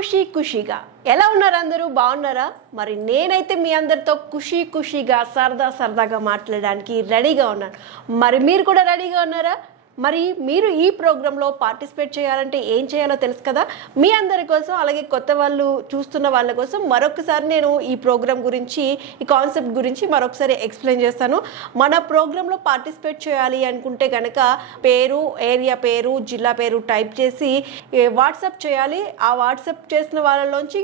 ఖుషీగా ఎలా ఉన్నారు? అందరూ బాగున్నారా? మరి నేనైతే మీ అందరితో ఖుషీగా సరదాగా మాట్లాడడానికి రెడీగా ఉన్నాను. మరి మీరు కూడా రెడీగా ఉన్నారా? మరి మీరు ఈ ప్రోగ్రాంలో పార్టిసిపేట్ చేయాలంటే ఏం చేయాలో తెలుసు కదా. మీ అందరి కోసం, అలాగే కొత్త వాళ్ళు చూస్తున్న వాళ్ళ కోసం మరొకసారి నేను ఈ ప్రోగ్రాం గురించి, ఈ కాన్సెప్ట్ గురించి మరొకసారి ఎక్స్ప్లెయిన్ చేస్తాను. మన ప్రోగ్రాంలో పార్టిసిపేట్ చేయాలి అనుకుంటే కనుక పేరు, ఏరియా పేరు, జిల్లా పేరు టైప్ చేసి వాట్సాప్ చేయాలి. ఆ వాట్సాప్ చేసిన వాళ్ళలోంచి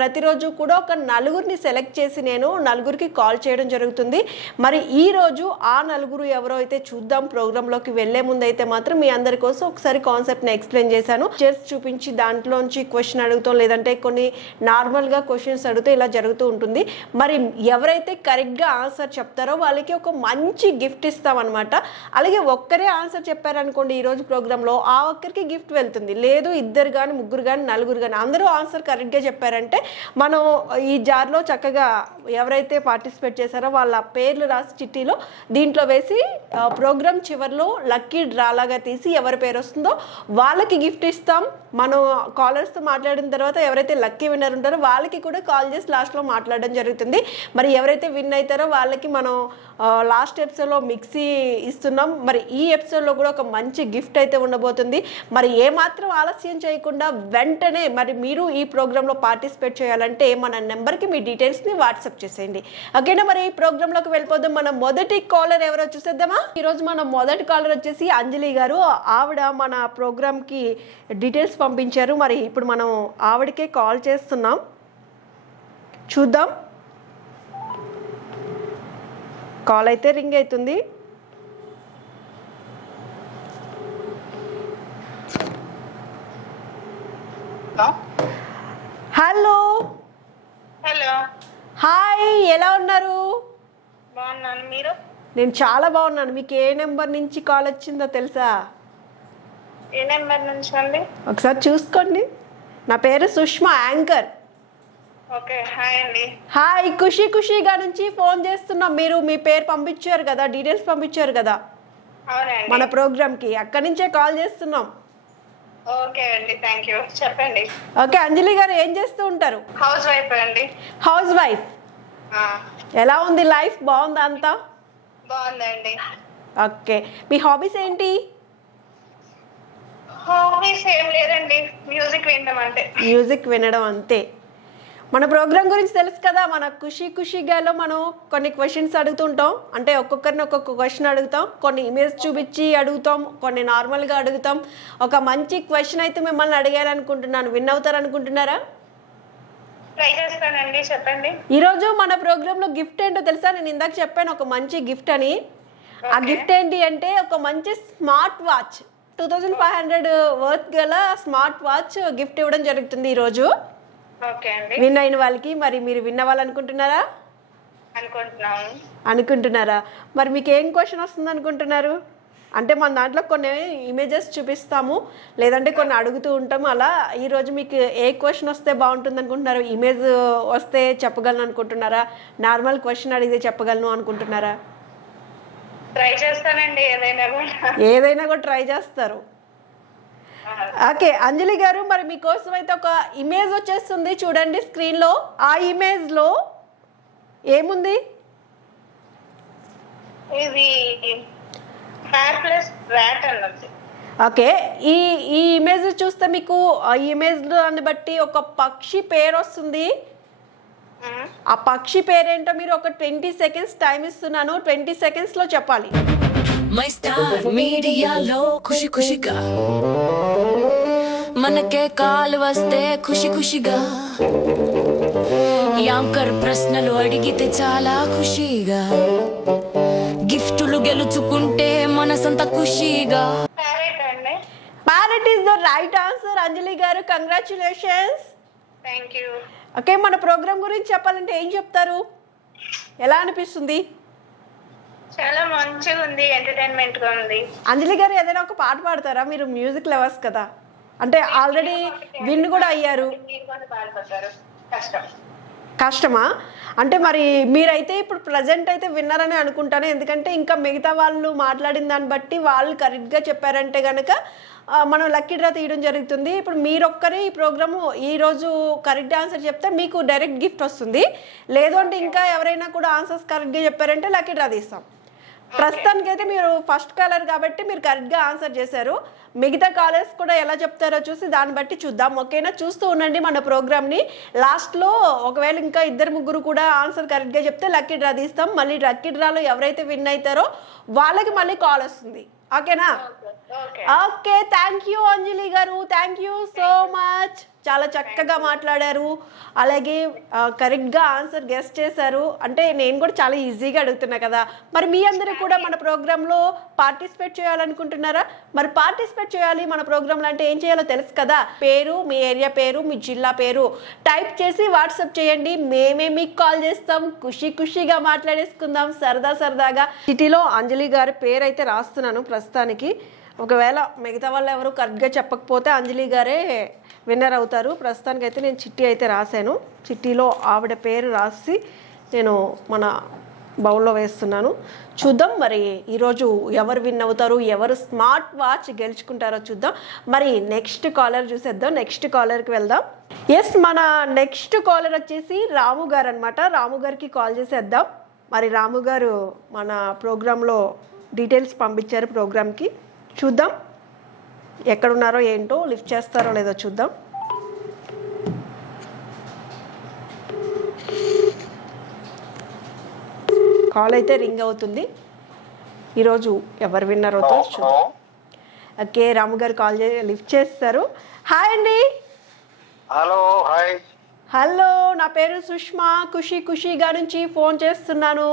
ప్రతిరోజు కూడా ఒక నలుగురిని సెలెక్ట్ చేసి నేను నలుగురికి కాల్ చేయడం జరుగుతుంది. మరి ఈరోజు ఆ నలుగురు ఎవరో అయితే చూద్దాం. ప్రోగ్రాంలోకి వెళ్లే ముందు అయితే మాత్రం మీ అందరి కోసం ఒకసారి కాన్సెప్ట్ని ఎక్స్ప్లెయిన్ చేశాను. చేసి చూపించి దాంట్లోంచి క్వశ్చన్ అడుగుతాం, లేదంటే కొన్ని నార్మల్గా క్వశ్చన్స్ అడిగితే ఇలా జరుగుతూ ఉంటుంది. మరి ఎవరైతే కరెక్ట్గా ఆన్సర్ చెప్తారో వాళ్ళకి ఒక మంచి గిఫ్ట్ ఇస్తామన్నమాట. అలాగే ఒక్కరే ఆన్సర్ చెప్పారనుకోండి ఈరోజు ప్రోగ్రాంలో, ఆ ఒక్కరికి గిఫ్ట్ వెళ్తుంది. లేదు ఇద్దరు కానీ, ముగ్గురు కానీ, నలుగురు కానీ అందరూ ఆన్సర్ కరెక్ట్గా చెప్పారంటే మనం ఈ జార్లో చక్కగా ఎవరైతే పార్టిసిపేట్ చేశారో వాళ్ళ పేర్లు రాసి చిట్టీలో దీంట్లో వేసి ప్రోగ్రామ్ చివరిలో లక్కీ డ్రా లాగా తీసి ఎవరి పేరు వస్తుందో వాళ్ళకి గిఫ్ట్ ఇస్తాం. మనం కాలర్స్తో మాట్లాడిన తర్వాత ఎవరైతే లక్కీ విన్నర్ ఉంటారో వాళ్ళకి కూడా కాల్ చేసి లాస్ట్లో మాట్లాడడం జరుగుతుంది. మరి ఎవరైతే విన్ అవుతారో వాళ్ళకి మనం లాస్ట్ ఎపిసోడ్లో మిక్సీ ఇస్తున్నాం. మరి ఈ ఎపిసోడ్లో కూడా ఒక మంచి గిఫ్ట్ అయితే ఉండబోతుంది. మరి ఏమాత్రం ఆలస్యం చేయకుండా వెంటనే మరి మీరు ఈ ప్రోగ్రాంలో పార్టిసిపేట్ చేయాలంటే మన నెంబర్కి మీ డీటెయిల్స్ని వాట్సాప్ చేసేయండి. ఓకేనా? మరి ఈ ప్రోగ్రాంలోకి వెళ్ళిపోదాం. మన మొదటి కాలర్ ఎవరో చూసేద్దామా? ఈరోజు మన మొదటి కాలర్ వచ్చేసి అంజలి గారు. ఆవిడ మన ప్రోగ్రామ్కి డీటెయిల్స్ పంపించారు. మరి ఇప్పుడు మనం ఆవిడకే కాల్ చేస్తున్నాం. చూద్దాం. కాల్ అయితే రింగ్ అవుతుంది. హలో. హలో. హాయ్, ఎలా ఉన్నారు? బాగున్నాను, మీరు? నేను చాలా బాగున్నాను. మీకు ఏ నెంబర్ నుంచి కాల్ వచ్చిందో తెలుసా? ఏ నెంబర్ నుంచి అండి? ఒకసారి చూసుకోండి. నా పేరు సుష్మా, యాంకర్. ఓకే, హాయ్ అండి. హాయ్, ఖుషీగా నుంచి ఫోన్ చేస్తున్నాం. మీరు మీ పేరు పంపించారు కదా, డీటెయిల్స్ పంపించారు కదా అవునండి, మన ప్రోగ్రామ్కి. అక్కడి నుంచే కాల్ చేస్తున్నాం. ఓకే అండి, థ్యాంక్ యూ. చెప్పండి. ఓకే, అంజలి గారు ఏం చేస్తూ ఉంటారు? హౌస్ వైఫ్ అండి. House wife. ఎలా ఉంది లైఫ్? బాగుందా అంతా? బాగుందండి. ఓకే, మీ హాబీస్ ఏంటి? హాబీస్ ఏం లేదండి, మ్యూజిక్ వినడం అంటే. మ్యూజిక్ వినడం అంతే. మన ప్రోగ్రామ్ గురించి తెలుసు కదా. మన ఖుషీగాలో మనం కొన్ని క్వశ్చన్స్ అడుగుతుంటాం. అంటే ఒక్కొక్కరిని ఒక్కొక్క క్వశ్చన్ అడుగుతాం. కొన్ని ఇమేజ్ చూపించి అడుగుతాం, కొన్ని నార్మల్గా అడుగుతాం. ఒక మంచి క్వశ్చన్ అయితే మిమ్మల్ని అడిగారనుకుంటున్నాను. విన్ అవుతారనుకుంటున్నారా? ట్రై చేస్తానండి, చెప్పండి. ఈరోజు మన ప్రోగ్రాంలో గిఫ్ట్ ఏంటో తెలుసా? నేను ఇందాక చెప్పాను ఒక మంచి గిఫ్ట్ అని. ఆ గిఫ్ట్ ఏంటి అంటే ఒక మంచి స్మార్ట్ వాచ్, 2500 వర్త్ గల స్మార్ట్ వాచ్ గిఫ్ట్ ఇవ్వడం జరుగుతుంది ఈరోజు ఓకే అండి. విన్ అయిన వాళ్ళకి. మరి మీరు విన్ అవ్వాలనుకుంటున్నారా? అనుకుంటున్నారా? మరి మీకు ఏం క్వశ్చన్ వస్తుంది అనుకుంటున్నారు? అంటే మన దాంట్లో కొన్ని ఇమేజెస్ చూపిస్తాము, లేదంటే కొన్ని అడుగుతూ ఉంటాము. అలా ఈరోజు మీకు ఏ క్వశ్చన్ వస్తే బాగుంటుంది అనుకుంటున్నారు? ఇమేజ్ వస్తే చెప్పగలను అనుకుంటున్నారా? నార్మల్ క్వశ్చన్ అడిగితే చెప్పగలను అనుకుంటున్నారా? ట్రై చేస్తానండి, ఏదైనా కూడా ట్రై చేస్తారు. ఓకే అంజలి గారు, మరి మీకోసం అయితే ఒక ఇమేజ్ వచ్చేస్తుంది చూడండి స్క్రీన్లో. ఆ ఇమేజ్లో ఏముంది? ఇది హ్యార్ ప్లస్ ర్యాట్ అన్నది. ఓకే, ఈ ఇమేజ్ చూస్తే మీకు ఆ ఇమేజ్ దాన్ని బట్టి ఒక పక్షి పేరు వస్తుంది. ఆ పక్షి పేరేంటో మీరు ఒక 20 సెకండ్స్ టైం ఇస్తున్నాను. 20 సెకండ్స్లో చెప్పాలి. మై స్టార్ మీడియాలో ఖుషిగా మనకే కాల్ వస్తే ఖుషిగా యాంకర్ ప్రశ్నలు అడిగితే చాలా ఖుషిగా గిఫ్టులు గెలుచుకుంటే మనసంత ఖుషిగా. Parrot is the right answer. Anjali గారు, కంగ్రాచులేషన్స్. Thank you. ఓకే, మన ప్రోగ్రామ్ గురించి చెప్పాలంటే ఏం చెప్తారు? ఎలా అనిపిస్తుంది? చాలా మంచిగా ఉంది, ఎంటర్టైన్మెంట్ గా ఉంది. అంజలి గారు, ఏదైనా ఒక పాట పాడతారా? మీరు మ్యూజిక్ లవర్స్ కదా, అంటే ఆల్రెడీ విన్ కూడా అయ్యారు. కష్టమా? అంటే మరి మీరైతే ఇప్పుడు ప్రజెంట్ అయితే విన్నారని అనుకుంటాను, ఎందుకంటే ఇంకా మిగతా వాళ్ళు మాట్లాడిన దాన్ని బట్టి వాళ్ళు కరెక్ట్గా చెప్పారంటే కనుక మనం లక్కీ డ్రా తీయడం జరుగుతుంది. ఇప్పుడు మీరొక్కరే ఈ ప్రోగ్రాము ఈరోజు కరెక్ట్ ఆన్సర్ చెప్తే మీకు డైరెక్ట్ గిఫ్ట్ వస్తుంది. లేదు అంటే ఇంకా ఎవరైనా కూడా ఆన్సర్స్ కరెక్ట్గా చెప్పారంటే లక్కీ డ్రా తీస్తాం. ప్రస్తుతానికి అయితే మీరు ఫస్ట్ కాలర్ కాబట్టి మీరు కరెక్ట్గా ఆన్సర్ చేశారు. మిగతా కాలర్స్ కూడా ఎలా చెప్తారో చూసి దాన్ని బట్టి చూద్దాం. ఓకేనా? చూస్తూ ఉండండి మన ప్రోగ్రామ్ని. లాస్ట్లో ఒకవేళ ఇంకా 2-3 కూడా ఆన్సర్ కరెక్ట్గా చెప్తే లక్కీ డ్రా తీస్తాం. మళ్ళీ లక్కీ డ్రాలో ఎవరైతే విన్ అవుతారో వాళ్ళకి మళ్ళీ కాల్ వస్తుంది. ఓకేనా? ఓకే, థ్యాంక్ యూ అంజలి గారు, థ్యాంక్ యూ సో మచ్. చాలా చక్కగా మాట్లాడారు, అలాగే కరెక్ట్గా ఆన్సర్ గెస్ చేశారు. అంటే నేను కూడా చాలా ఈజీగా అడుగుతున్నా కదా. మరి మీ అందరూ కూడా మన ప్రోగ్రాంలో పార్టిసిపేట్ చేయాలనుకుంటున్నారా? మరి పార్టిసిపేట్ చేయాలి మన ప్రోగ్రాంలో అంటే ఏం చేయాలో తెలుసు కదా. పేరు, మీ ఏరియా పేరు, మీ జిల్లా పేరు టైప్ చేసి వాట్సాప్ చేయండి. మేమే మీకు కాల్ చేస్తాం. ఖుషీగా మాట్లాడేసుకుందాం సరదాగా. సిటీలో అంజలి గారి పేరు అయితే రాస్తున్నాను ప్రస్తుతానికి. ఒకవేళ మిగతా వాళ్ళు ఎవరు కరెక్ట్గా చెప్పకపోతే అంజలి గారే విన్నర్ అవుతారు. ప్రస్తుతానికి అయితే నేను చిట్టి అయితే రాశాను. చిట్టిలో ఆవిడ పేరు రాసి నేను మన బౌల్లో వేస్తున్నాను. చూద్దాం మరి ఈరోజు ఎవరు విన్ అవుతారు, ఎవరు స్మార్ట్ వాచ్ గెలుచుకుంటారో చూద్దాం. మరి నెక్స్ట్ కాలర్ చూసేద్దాం. నెక్స్ట్ కాలర్కి వెళ్దాం. ఎస్, మన నెక్స్ట్ కాలర్ వచ్చేసి రాము గారు అనమాట. రాము గారికి కాల్ చేసేద్దాం. మరి రాము గారు మన ప్రోగ్రాంలో డీటెయిల్స్ పంపించారు ప్రోగ్రామ్కి. చూద్దాం ఎక్కడున్నారో ఏంటో, లిఫ్ట్ చేస్తారో లేదో చూద్దాం. కాల్ అయితే రింగ్ అవుతుంది. ఈరోజు ఎవరు విన్నర్ అవుతారో చూద్దాం. ఓకే, రాము గారు కాల్ లిఫ్ట్ చేస్తారు. హాయ్ అండి. హలో. హాయ్. హలో, నా పేరు సుష్మా. ఖుషీగా నుంచి ఫోన్ చేస్తున్నాను.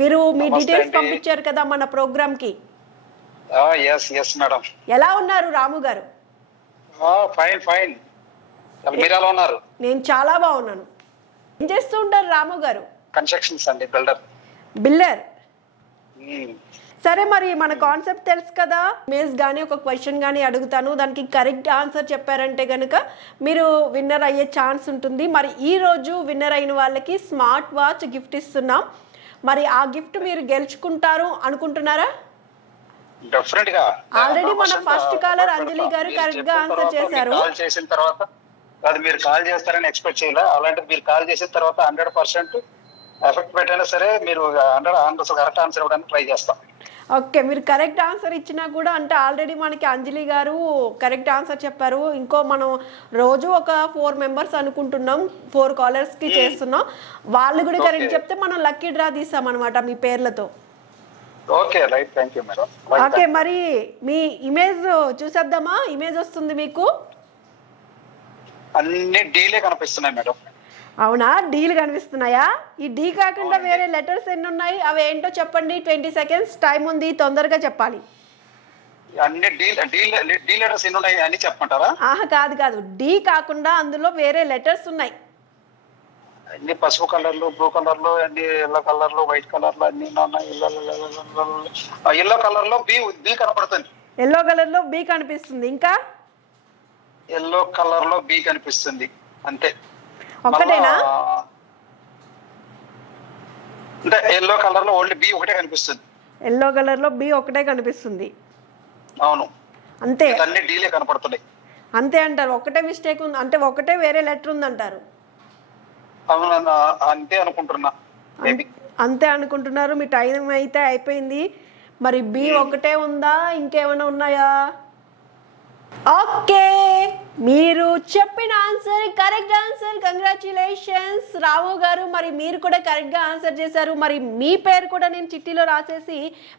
మీరు మీ డీటెయిల్స్ పంపించారు కదా మన ప్రోగ్రామ్కి. Yes madam. ఎలా ఉన్నారు రాము గారు? ఫైన్. మీరు ఎలా ఉన్నారు? నేను చాలా బాగున్నాను. ఏం చేస్తూ ఉంటారు రాము గారు? కన్స్ట్రక్షన్స్ అండి, బిల్డర్. సరే, మరి మన కాన్సెప్ట్ తెలుసు కదా. ఇమేజ్ కానీ ఒక క్వశ్చన్ కానీ అడుగుతాను, దానికి కరెక్ట్ ఆన్సర్ చెప్పారంటే కనుక మీరు విన్నర్ అయ్యే ఛాన్స్ ఉంటుంది. మరి ఈ రోజు విన్నర్ అయిన వాళ్ళకి స్మార్ట్ వాచ్ గిఫ్ట్ ఇస్తున్నాం. మరి ఆ గిఫ్ట్ మీరు గెలుచుకుంటారు అనుకుంటున్నారా? డెఫినెట్ గా. ఆల్రెడీ మన ఫస్ట్ కాలర్ అంజలి గారు కరెక్ట్ గా ఆన్సర్ చేశారు. కాల్ చేసిన తర్వాత అది మీరు కాల్ చేస్తారని ఎక్స్పెక్ట్ చేయాలి. అలాంటిది మీరు కాల్ చేసిన తర్వాత 100% ఎఫెక్ట్ పెట్టైనా సరే మీరు 100 కరెక్ట్ ఆన్సర్ ఇవ్వడానికి ట్రై చేస్తాం. ఓకే, మీరు కరెక్ట్ ఆన్సర్ ఇచ్చినా కూడా అంటే ఆల్రెడీ మనకి అంజలి గారు కరెక్ట్ ఆన్సర్ చెప్పారు. ఇంకో మనం రోజు ఒక 4 మెంబర్స్ అనుకుంటున్నాం, 4 కాలర్స్కి చేస్తున్నాం. వాళ్ళు కూడా కరెక్ట్ చెప్తే మనం లక్కీ డ్రా తీస్తాం అనమాట మీ పేర్లతో. Okay, right. Thank you madam. Okay, మరి మీ ఇమేజ్ చూసేద్దామా? ఇమేజ్ వస్తుంది మీకు. అన్ని డీలే కనిపిస్తున్నాయి మేడం. అవునా? డీలు కనిపిస్తున్నాయా? ఈ డీ కాకుండా వేరే లెటర్స్ ఎన్ని ఉన్నాయి, అవి ఏంటో చెప్పండి. 20 seconds టైం ఉంది, తొందరగా చెప్పాలి. అన్ని డీ లెటర్స్ ఎన్ని ఉన్నాయి అని చెప్పమంటారా? కాదు, డీ కాకుండా అందులో వేరే లెటర్స్ ఉన్నాయి. అన్ని పసుపు కలర్లు, బ్లూ కలర్లు, అన్ని ఎల్లో కలర్లు, వైట్ కలర్లు అన్ని ఉన్నాయి. ఎల్లో కలర్ లో బి కనపడుతుంది. ఎల్లో కలర్ లో బి కనిపిస్తుంది. ఇంకా ఎల్లో కలర్ లో బి కనిపిస్తుంది. అంతే. ఒకటేనా? అంటే ఎల్లో కలర్ లో ఓన్లీ బి ఒకటే కనిపిస్తుంది. ఎల్లో కలర్ లో బి ఒకటే కనిపిస్తుంది. అవును, అంతే. అన్ని డీలే కనపడుతున్నాయి. అంతే అంటారు? ఒకటే మిస్టేక్ ఉంది అంటే ఒకటే వేరే లెటర్ ఉందంటారు? అవును, అంతే అనుకుంటున్నా. అంతే అనుకుంటున్నారు. మీ టైం అయితే అయిపోయింది. మరి బి ఒకటే ఉందా, ఇంకేమైనా ఉన్నాయా? ఓకే, మీరు చెప్పిన ఆన్సర్ కరెక్ట్ ఆన్సర్. కంగ్రాచులేషన్స్ రాము గారు. మరి మీరు కూడా కరెక్ట్గా ఆన్సర్ చేశారు. మరి మీ పేరు కూడా నేను చిట్టీలో రాసేసి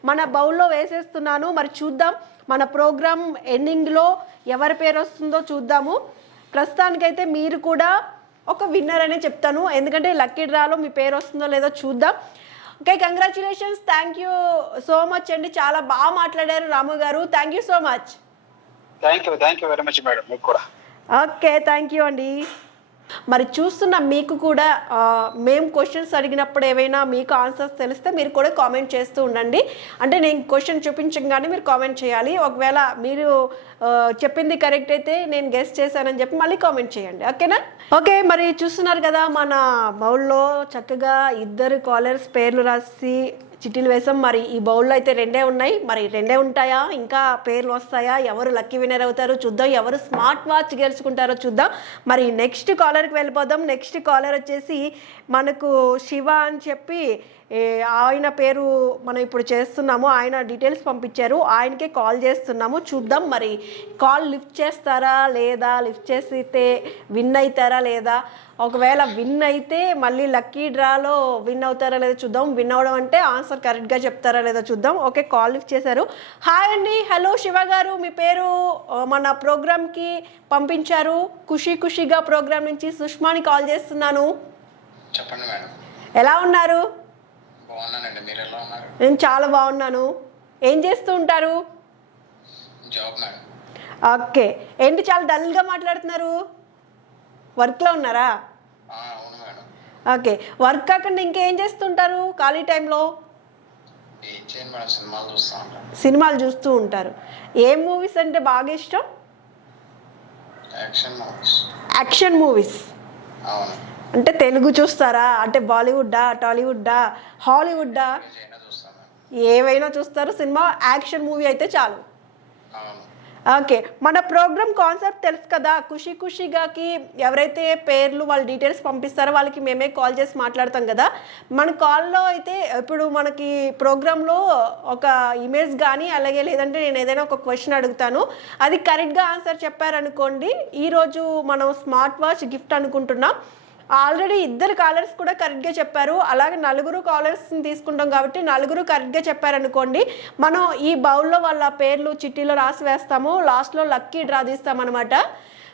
మన బౌల్లో వేసేస్తున్నాను. మరి చూద్దాం మన ప్రోగ్రామ్ ఎండింగ్లో ఎవరి పేరు వస్తుందో చూద్దాము. ప్రస్తుతానికైతే మీరు కూడా ఒక విన్నర్ అనే చెప్తాను, ఎందుకంటే లక్కీ డ్రాలో మీ పేరు వస్తుందో లేదో చూద్దాం. Okay, congratulations. Thank you so much అండి. చాలా బాగా మాట్లాడారు రాము గారు. Thank you so much. Thank you very much madam. మీకు కూడా. ఓకే, థ్యాంక్ యూ అండి. మరి చూస్తున్న మీకు కూడా మేము క్వశ్చన్స్ అడిగినప్పుడు ఏవైనా మీకు ఆన్సర్స్ తెలిస్తే మీరు కూడా కామెంట్ చేస్తూ ఉండండి. అంటే నేను క్వశ్చన్ చూపించగానే మీరు కామెంట్ చేయాలి. ఒకవేళ మీరు చెప్పింది కరెక్ట్ అయితే నేను గెస్ చేశానని చెప్పి మళ్ళీ కామెంట్ చేయండి. ఓకేనా? ఓకే, మరి చూస్తున్నారు కదా మన బౌల్లో చక్కగా ఇద్దరు కాలర్స్ పేర్లు రాసి చిట్టీలు వేసాం. మరి ఈ బౌల్లో అయితే 2 ఉన్నాయి. మరి 2 ఉంటాయా, ఇంకా పేర్లు వస్తాయా, ఎవరు లక్కీ విన్నర్ అవుతారో చూద్దాం, ఎవరు స్మార్ట్ వాచ్ గెలుచుకుంటారో చూద్దాం. మరి నెక్స్ట్ కాలర్కి వెళ్ళిపోదాం. నెక్స్ట్ కాలర్ వచ్చేసి మనకు శివ అని చెప్పి ఆయన పేరు మనం ఇప్పుడు చేస్తున్నాము. ఆయన డీటెయిల్స్ పంపించారు, ఆయనకే కాల్ చేస్తున్నాము. చూద్దాం మరి కాల్ లిఫ్ట్ చేస్తారా లేదా, లిఫ్ట్ చేస్తే విన్ అవుతారా లేదా, ఒకవేళ విన్ అయితే మళ్ళీ లక్కీ డ్రాలో విన్ అవుతారా లేదా చూద్దాం. విన్ అవడం అంటే ఆన్సర్ కరెక్ట్గా చెప్తారా లేదా చూద్దాం. ఓకే, కాల్ లిఫ్ట్ చేశారు. హాయ్ అండి, హలో శివ గారు, మీ పేరు మన ప్రోగ్రామ్కి పంపించారు. ఖుషీగా ప్రోగ్రామ్ నుంచి సుష్మాని కాల్ చేస్తున్నాను. చెప్పండి మేడం. ఎలా ఉన్నారు? బాగున్నానండి, మీరు ఎలా ఉన్నారు? నేను చాలా బాగున్నాను. ఏం చేస్తూ ఉంటారు? Job madam. ఓకే, ఏంటి చాలా డల్గా మాట్లాడుతున్నారు? వర్క్లో ఉన్నారా? అవును మేడం. ఓకే, వర్క్ కాకుండా ఇంకేం చేస్తుంటారు ఖాళీ టైంలో? ఏం చేయండి మేడం, సినిమాలు చూస్తూ ఉంటాను. సినిమాలు చూస్తూ ఉంటారు. ఏ మూవీస్ అంటే బాగా ఇష్టం? Action movies. యాక్షన్ మూవీస్ అవును. అంటే తెలుగు చూస్తారా, అంటే బాలీవుడ్డా, టాలీవుడ్డా, హాలీవుడ్డా, ఏదైనా చూస్తాను మేడం. ఏవైనా చూస్తారు? సినిమా యాక్షన్ మూవీ అయితే చాలు. అవును. ఓకే, మన ప్రోగ్రామ్ కాన్సెప్ట్ తెలుసు కదా. ఖుషీగాకి ఎవరైతే పేర్లు వాళ్ళ డీటెయిల్స్ పంపిస్తారో వాళ్ళకి మేమే కాల్ చేసి మాట్లాడతాం కదా. మన కాల్లో అయితే ఇప్పుడు మనకి ప్రోగ్రాంలో ఒక ఇమేజ్ కానీ అలాగే లేదంటే నేను ఏదైనా ఒక క్వశ్చన్ అడుగుతాను, అది కరెక్ట్గా ఆన్సర్ చెప్పారనుకోండి, ఈరోజు మనం స్మార్ట్ వాచ్ గిఫ్ట్ అనుకుంటున్నాం. ఆల్రెడీ 2 కాలర్స్ కూడా కరెక్ట్గా చెప్పారు. అలాగే 4 కాలర్స్ని తీసుకుంటాం కాబట్టి 4 కరెక్ట్గా చెప్పారనుకోండి, మనం ఈ బౌల్లో వాళ్ళ పేర్లు చిట్టీలో రాసి వేస్తాము. లాస్ట్లో లక్కీ డ్రా తీస్తామన్నమాట.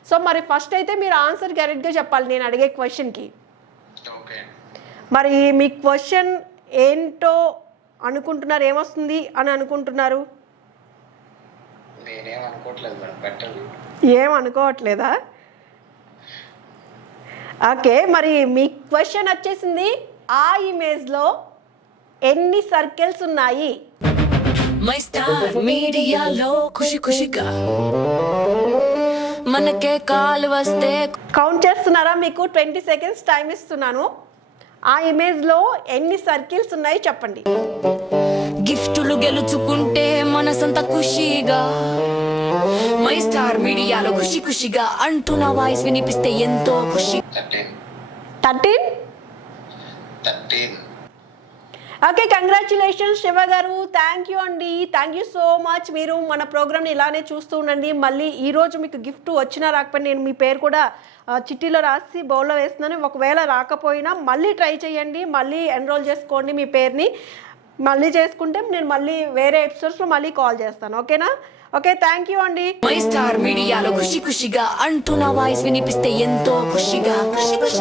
సో మరి ఫస్ట్ అయితే మీరు ఆన్సర్ కరెక్ట్గా చెప్పాలి నేను అడిగే క్వశ్చన్కి. ఓకే. మరి మీ క్వశ్చన్ ఏంటో అనుకుంటున్నారు, ఏమొస్తుంది అని అనుకుంటున్నారు? నేనేం అనుకోవట్లేదు మేడం, పెట్టండి. ఏం అనుకోవట్లేదా? ఓకే, మరి మీ క్వశ్చన్ వచ్చేసింది, ఆ ఇమేజ్లో ఎన్ని సర్కిల్స్ ఉన్నాయి? మై స్టార్ మీడియాలో ఖుషిగా మనకే కాల్ వస్తే కౌంట్ చేస్తున్నారా? మీకు 20 సెకండ్స్ టైం ఇస్తున్నాను. ఆ ఇమేజ్లో ఎన్ని సర్కిల్స్ ఉన్నాయి చెప్పండి. గిఫ్టులు గెలుచుకుంటే మనసంతా ఖుషిగా, మై స్టార్ మీడియాలో ఖుషిగా అంటున్న వాయిస్ వినిపిస్తే ఎంతో ఖుషి. 13? ఓకే, కంగ్రాచులేషన్స్ శివ గారు. థ్యాంక్ యూ అండి, థ్యాంక్ యూ సో మచ్. మీరు మన ప్రోగ్రామ్ని ఇలానే చూస్తూ ఉండండి. మళ్ళీ ఈరోజు మీకు గిఫ్ట్ వచ్చినా రాకపోయినా నేను మీ పేరు కూడా చిట్టీలో రాసి బౌల్లో వేస్తున్నాను. ఒకవేళ రాకపోయినా మళ్ళీ ట్రై చేయండి, మళ్ళీ ఎన్రోల్ చేసుకోండి మీ పేరుని. మళ్ళీ చేసుకుంటే నేను మళ్ళీ వేరే ఎపిసోడ్స్లో మళ్ళీ కాల్ చేస్తాను. ఓకేనా? ఓకే, థ్యాంక్ యూ అండి. మై స్టార్ మీడియాలో ఖుషిగా అంటున్న వాయిస్ వినిపిస్తే ఎంతో ఖుషిగా.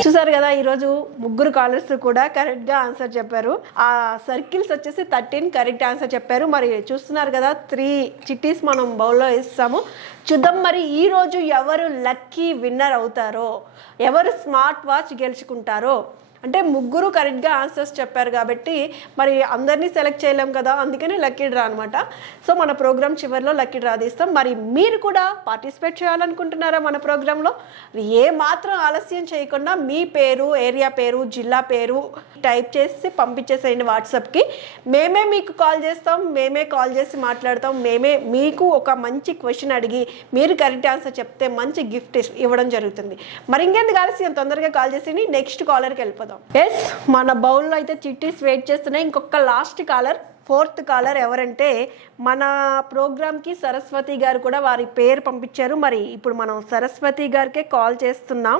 చూసారు కదా, ఈరోజు 3 కాలర్స్ కూడా కరెక్ట్గా ఆన్సర్ చెప్పారు. ఆ సర్కిల్స్ వచ్చేసి 13 కరెక్ట్ ఆన్సర్ చెప్పారు. మరి చూస్తున్నారు కదా, 3 చిట్టీస్ మనం బౌల్లో వేస్తాము. చూద్దాం మరి ఈరోజు ఎవరు లక్కీ విన్నర్ అవుతారో, ఎవరు స్మార్ట్ వాచ్ గెలుచుకుంటారో. అంటే 3 కరెక్ట్గా ఆన్సర్స్ చెప్పారు కాబట్టి మరి అందరినీ సెలెక్ట్ చేయలేం కదా, అందుకని లక్కీ డ్రా అనమాట. సో మన ప్రోగ్రామ్ చివరిలో లక్కీ డ్రా తీస్తాం. మరి మీరు కూడా పార్టిసిపేట్ చేయాలనుకుంటున్నారా మన ప్రోగ్రాంలో? ఏ మాత్రం ఆలస్యం చేయకుండా మీ పేరు, ఏరియా పేరు, జిల్లా పేరు టైప్ చేసి పంపించేసేయండి వాట్సాప్కి. మేమే మీకు కాల్ చేస్తాం, మేమే కాల్ చేసి మాట్లాడతాం, మేమే మీకు ఒక మంచి క్వశ్చన్ అడిగి మీరు కరెక్ట్ ఆన్సర్ చెప్తే మంచి గిఫ్ట్ ఇవ్వడం జరుగుతుంది. మరి ఇంకెందుకు ఆలస్యం, తొందరగా కాల్ చేసి నెక్స్ట్ కాలర్కి వెళ్ళిపోదాం. ఎస్, మన బౌల్లో అయితే చిట్టీస్ వెయిట్ చేస్తున్నాయి. ఇంకొక లాస్ట్ కాలర్, 4th కాలర్ ఎవరంటే మన ప్రోగ్రామ్కి సరస్వతి గారు కూడా వారి పేరు పంపించారు. మరి ఇప్పుడు మనం సరస్వతి గారికే కాల్ చేస్తున్నాం.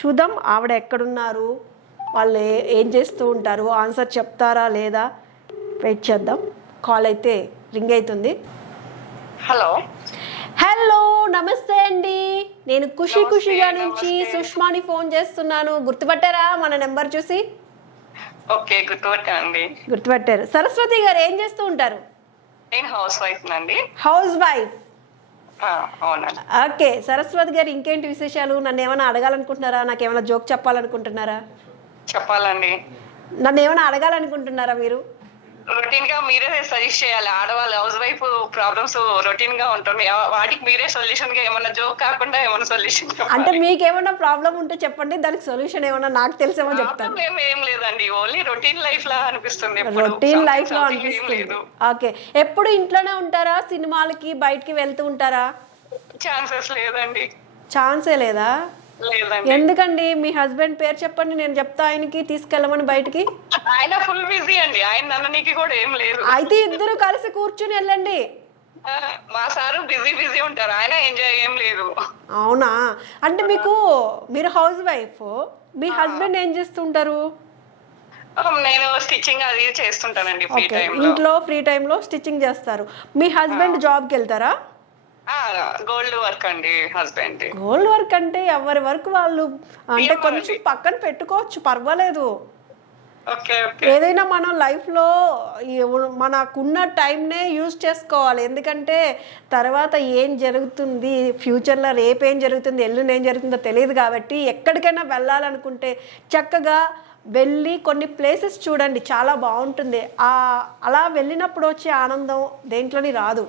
చూద్దాం ఆవిడ ఎక్కడున్నారు, వాళ్ళు ఏం చేస్తూ ఉంటారు, ఆన్సర్ చెప్తారా లేదా, వెయిట్ చేద్దాం. కాల్ అయితే రింగ్ అవుతుంది. హలో హలో, నమస్తే అండి. నేను ఖుషిగా నుంచి సుష్మాని ఫోన్ చేస్తున్నాను. గుర్తుపట్టారా మన నెంబర్ చూసి? ఓకే, గుర్తుపట్టానండి. గుర్తుపట్టారు. సరస్వతి గారు ఏం చేస్తూ ఉంటారు? నేను హౌస్ వైఫ్ నండి. House wife. అవునండి. ఓకే సరస్వతి గారు, ఇంకేంటి విశేషాలు? నన్ను ఏమైనా అడగాలనుకుంటున్నారా? నాకు ఏమైనా జోక్ చెప్పాలనుకుంటున్నారా? చెప్పాలండి. నన్ను ఏమైనా అడగాలనుకుంటున్నారా మీరు? రొటీన్ గా మీరే సజెస్ట్ చేయాలి. ఆడవాళ్ళు హౌస్ వైఫ్ ప్రాబ్లమ్స్ రొటీన్ గా ఉంటుంది. వాటికి మీరే సొల్యూషన్ గా ఏమన్నా జోక్ కాకుండా ఏమన్నా సొల్యూషన్ అంటే మీకేమైనా ప్రాబ్లం ఉంటే చెప్పండి, దానికి సొల్యూషన్ ఏమైనా నాకు తెలిసేమో చెప్తాను. ఏం లేదండి, ఓన్లీ రొటీన్ లైఫ్ లా అనిపిస్తుంది. రొటీన్ లైఫ్ లో అనిపిస్తుంది. ఓకే, ఎప్పుడు ఇంట్లోనే ఉంటారా? సినిమాలకి బయటికి వెళ్తూ ఉంటారా? ఛాన్సెస్ లేదండి. ఛాన్సే లేదా? లేదండి. ఎందుకండి? మీ హస్బెండ్ పేరు చెప్పండి, నేను చెప్తా ఆయనకి తీసుకెళ్ళమని బయటికి. ఆయన ఫుల్ బిజీ అండి, ఆయన అన్ననికి కూడా ఏం లేదు. అయితే ఇద్దరు కలిసి కూర్చుని వెళ్ళండి. మా సారు బిజీ ఉంటారు, ఆయన ఎంజాయ్ ఏం లేదు. అవునా? అంటే మీరు హౌస్ వైఫ్, మీ హస్బెండ్ ఏం చేస్తుంటారు? నేను స్టిచ్చింగ్ అది చేస్తుంటానండి ఫ్రీ టైం లో. ఇంట్లో ఫ్రీ టైమ్ లో స్టిచ్చింగ్ చేస్తారు. మీ హస్బెండ్ జాబ్కి వెళ్తారా? గోల్డ్ వర్క్ అండి హస్బెండ్. గోల్డ్ వర్క్ అంటే ఎవరి వర్క్ వాళ్ళు, అంటే కొంచెం పక్కన పెట్టుకోవచ్చు, పర్వాలేదు. ఏదైనా మనం లైఫ్లో మనకున్న టైంనే యూజ్ చేసుకోవాలి. ఎందుకంటే తర్వాత ఏం జరుగుతుంది, ఫ్యూచర్లో రేపు ఏం జరుగుతుంది, ఎల్లుండి ఏం జరుగుతుందో తెలియదు. కాబట్టి ఎక్కడికైనా వెళ్ళాలనుకుంటే చక్కగా వెళ్ళి కొన్ని ప్లేసెస్ చూడండి, చాలా బాగుంటుంది. అలా వెళ్ళినప్పుడు వచ్చే ఆనందం దేంట్లోని రాదు.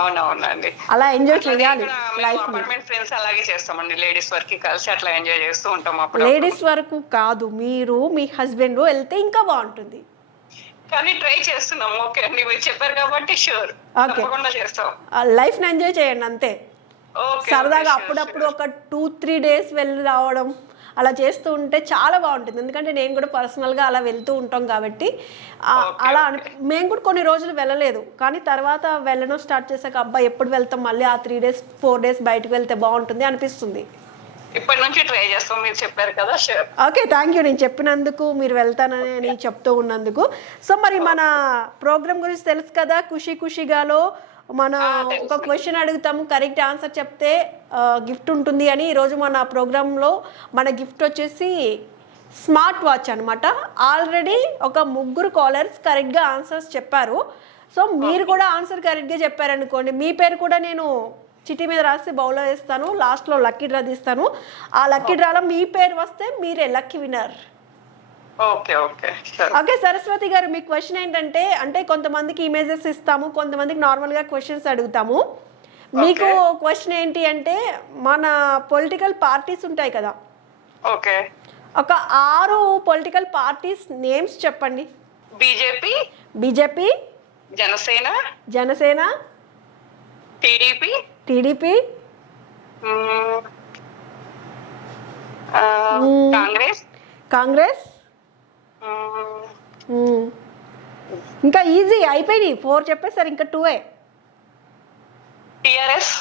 అవునవునండి, అలా ఎంజాయ్ చేయాలి లైఫ్. అపార్ట్మెంట్ ఫ్రెండ్స్ అలాగే చేస్తామండి, లేడీస్ వర్క్ కలిసి అట్లా ఎంజాయ్ చేస్తూ ఉంటాం. అప్పుడు లేడీస్ వరకు కాదు, మీరు మీ హస్బెండ్ వెళ్తే ఇంకా బాగుంటుంది. కానీ ట్రై చేస్తున్నాం. ఓకే అండి, మీరు చెప్పారు కాబట్టి షూర్ తప్పకుండా చేస్తాం. లైఫ్ ని ఎంజాయ్ చేయండి అంతే. సరదాగా అప్పుడప్పుడు ఒక 2-3 డేస్ వెళ్ళి రావడం అలా చేస్తూ ఉంటే చాలా బాగుంటుంది. ఎందుకంటే నేను కూడా పర్సనల్గా అలా వెళ్తూ ఉంటాం కాబట్టి అలా మేము కూడా కొన్ని రోజులు వెళ్ళలేదు, కానీ తర్వాత వెళ్ళడం స్టార్ట్ చేశాక అబ్బా ఎప్పుడు వెళ్తాం, మళ్ళీ ఆ 3 డేస్ 4 డేస్ బయటకు వెళ్తే బాగుంటుంది అనిపిస్తుంది. ఇప్పటి నుంచి ట్రై చేస్తాం, మీరు చెప్పారు కదా. Okay, thank you. నేను చెప్పినందుకు, మీరు వెళ్తానని చెప్తూ ఉన్నందుకు. సో మరి మన ప్రోగ్రామ్ గురించి తెలుసు కదా, ఖుషీ ఖుషీగాలో మన ఒక క్వశ్చన్ అడుగుతాము, కరెక్ట్ ఆన్సర్ చెప్తే గిఫ్ట్ ఉంటుంది అని. ఈరోజు మన ప్రోగ్రాంలో మన గిఫ్ట్ వచ్చేసి స్మార్ట్ వాచ్ అనమాట. ఆల్రెడీ ఒక 3 కాలర్స్ కరెక్ట్గా ఆన్సర్స్ చెప్పారు. సో మీరు కూడా ఆన్సర్ కరెక్ట్గా చెప్పారనుకోండి, మీ పేరు కూడా నేను చిట్టి మీద రాసి బౌల్లో వేస్తాను, లాస్ట్లో లక్కీ డ్రా తీస్తాను. ఆ లక్కీ డ్రాలో మీ పేరు వస్తే మీరే లక్కీ విన్నర్. ఓకే సరస్వతి గారు, మీ క్వశ్చన్ ఏంటంటే, అంటే కొంతమందికి ఇమేజెస్ ఇస్తాము, కొంతమందికి నార్మల్గా క్వశ్చన్స్ అడుగుతాము. మీకు క్వశ్చన్ ఏంటి అంటే, మన పొలిటికల్ పార్టీస్ ఉంటాయి కదా, ఓకే, ఒక 6 పొలిటికల్ పార్టీస్ నేమ్స్ చెప్పండి. BJP, Janasena, TDP, Congress. ఇంకా ఈజీ అయిపోయినాయి, 4 చెప్పేసారు, ఇంకా 2 టిఆర్ఎస్,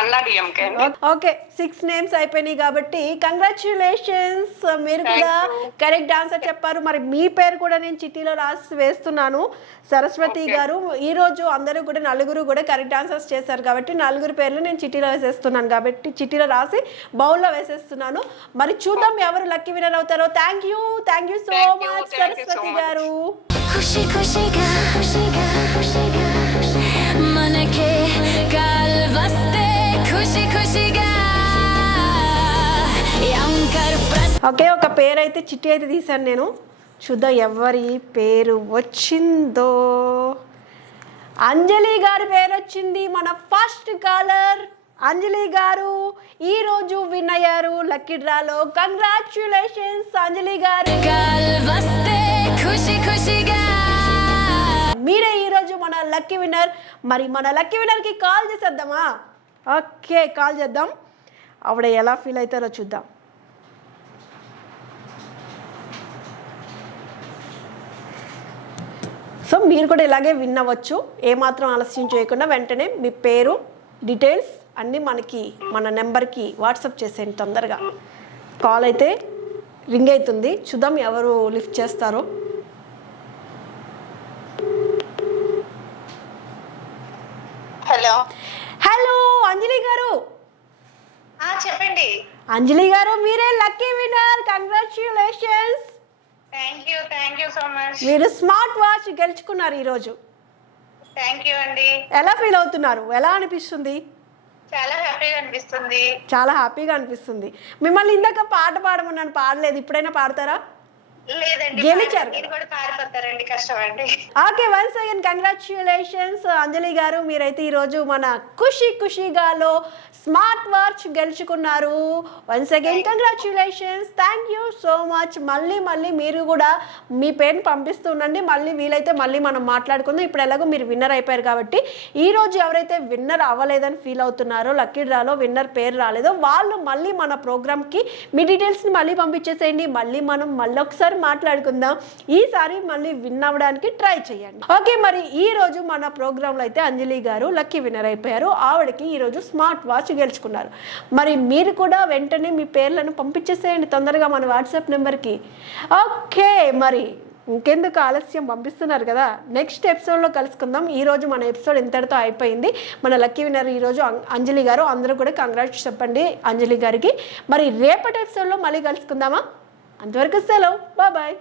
అన్నా డిఎంకే. ఓకే 6 నేమ్స్ అయిపోయినాయి కాబట్టి కంగ్రాచ్యులేషన్స్, మీరు కూడా కరెక్ట్ ఆన్సర్ చెప్పారు. మరి మీ పేరు కూడా నేను చిట్టీలో రాసి వేస్తున్నాను. సరస్వతి గారు, ఈ రోజు అందరూ కూడా 4 కూడా కరెక్ట్ ఆన్సర్స్ చేశారు కాబట్టి 4 పేర్లు నేను చిట్టీలో వేసేస్తున్నాను, కాబట్టి చిట్టీలో రాసి బౌల్లో వేసేస్తున్నాను. మరి చూద్దాం ఎవరు లక్కీ విన్నర్ అవుతారో. Thank you so much Saraswati గారు. ఖుషి ఖుషిగా మనకే కాల్ వస్తే ఖుషి ఖుషిగా. ఓకే, ఒక పేరు అయితే చిట్టి అయితే తీశాను నేను. చూద్దాం ఎవరి పేరు వచ్చిందో. అంజలి గారి పేరు వచ్చింది, మన ఫస్ట్ కాలర్ అంజలి గారు ఈరోజు విన్ అయ్యారు లక్కీ డ్రాలో. కంగ్రాచ్యులేషన్స్ అంజలి గారు, మీరే ఈరోజు మన లక్కీ విన్నర్. మరి మన లక్కీ విన్నర్కి కాల్ చేసేద్దామా? ఓకే, కాల్ చేద్దాం. ఆవిడ ఎలా ఫీల్ అవుతారో చూద్దాం. సో మీరు కూడా ఇలాగే విన్ అవ్వచ్చు. ఏమాత్రం ఆలస్యం చేయకుండా వెంటనే మీ పేరు డీటెయిల్స్ అన్నీ మనకి మన నెంబర్కి వాట్సాప్ చేసేయండి తొందరగా. కాల్ అయితే రింగ్ అవుతుంది, చూద్దాం ఎవరు లిఫ్ట్ చేస్తారో. హలో అంజలి గారు. చెప్పండి అంజలి గారు, మీరే lucky winner. Congratulations. Thank you so much. మీరు స్మార్ట్ వాచ్ గెలుచుకున్నారు ఈరోజు. థ్యాంక్ యూ అండి. ఎలా ఫీల్ అవుతున్నారు? ఎలా అనిపిస్తుంది? చాలా హ్యాపీగా అనిపిస్తుంది. చాలా హ్యాపీగా అనిపిస్తుంది. మిమ్మల్ని ఇందాక పాట పాడమన్నాను, పాడలేదు. ఇప్పుడైనా పాడతారా? లేదండి, గెలిచారు. మీరు కూడా పారిపోతారండి, కష్టం అండి. ఓకే, వన్స్ అగైన్ కంగ్రాచ్యులేషన్స్ అంజలి గారు. మీరైతే ఈరోజు మన ఖుషిగాలో స్మార్ట్ వాచ్ గెలుచుకున్నారు. Once again congratulations. Thank you so much. మళ్ళీ మీరు కూడా మీ పేరుని పంపిస్తుండండి. మళ్ళీ వీలైతే మళ్ళీ మనం మాట్లాడుకుందాం. ఇప్పుడు ఎలాగో మీరు విన్నర్ అయిపోయారు కాబట్టి ఈరోజు ఎవరైతే విన్నర్ అవ్వలేదని ఫీల్ అవుతున్నారో, లక్కీ డ్రాలో విన్నర్ పేరు రాలేదో, వాళ్ళు మళ్ళీ మన ప్రోగ్రామ్కి మీ డీటెయిల్స్ని మళ్ళీ పంపించేసేయండి. మళ్ళీ ఒకసారి మాట్లాడుకుందాం. ఈసారి మళ్ళీ విన్ అవ్వడానికి ట్రై చేయండి. ఓకే, మరి ఈ రోజు మన ప్రోగ్రాంలో అయితే అంజలి గారు లక్కీ విన్నర్ అయిపోయారు. ఆవిడకి ఈరోజు స్మార్ట్ వాచ్ గెలుచుకున్నారు. మరి మీరు కూడా వెంటనే మీ పేర్లను పంపించేసేయండి తొందరగా మన వాట్సాప్ నెంబర్కి. ఓకే, మరి ఇంకెందుకు ఆలస్యం, పంపిస్తున్నారు కదా. నెక్స్ట్ ఎపిసోడ్లో కలుసుకుందాం. ఈరోజు మన ఎపిసోడ్ ఇంతటితో అయిపోయింది. మన లక్కీ విన్నర్ ఈరోజు అంజలి గారు. అందరూ కూడా కంగ్రాట్స్ చెప్పండి అంజలి గారికి. మరి రేపటి ఎపిసోడ్లో మళ్ళీ కలుసుకుందామా? అంతవరకు సెలవు, బాయ్.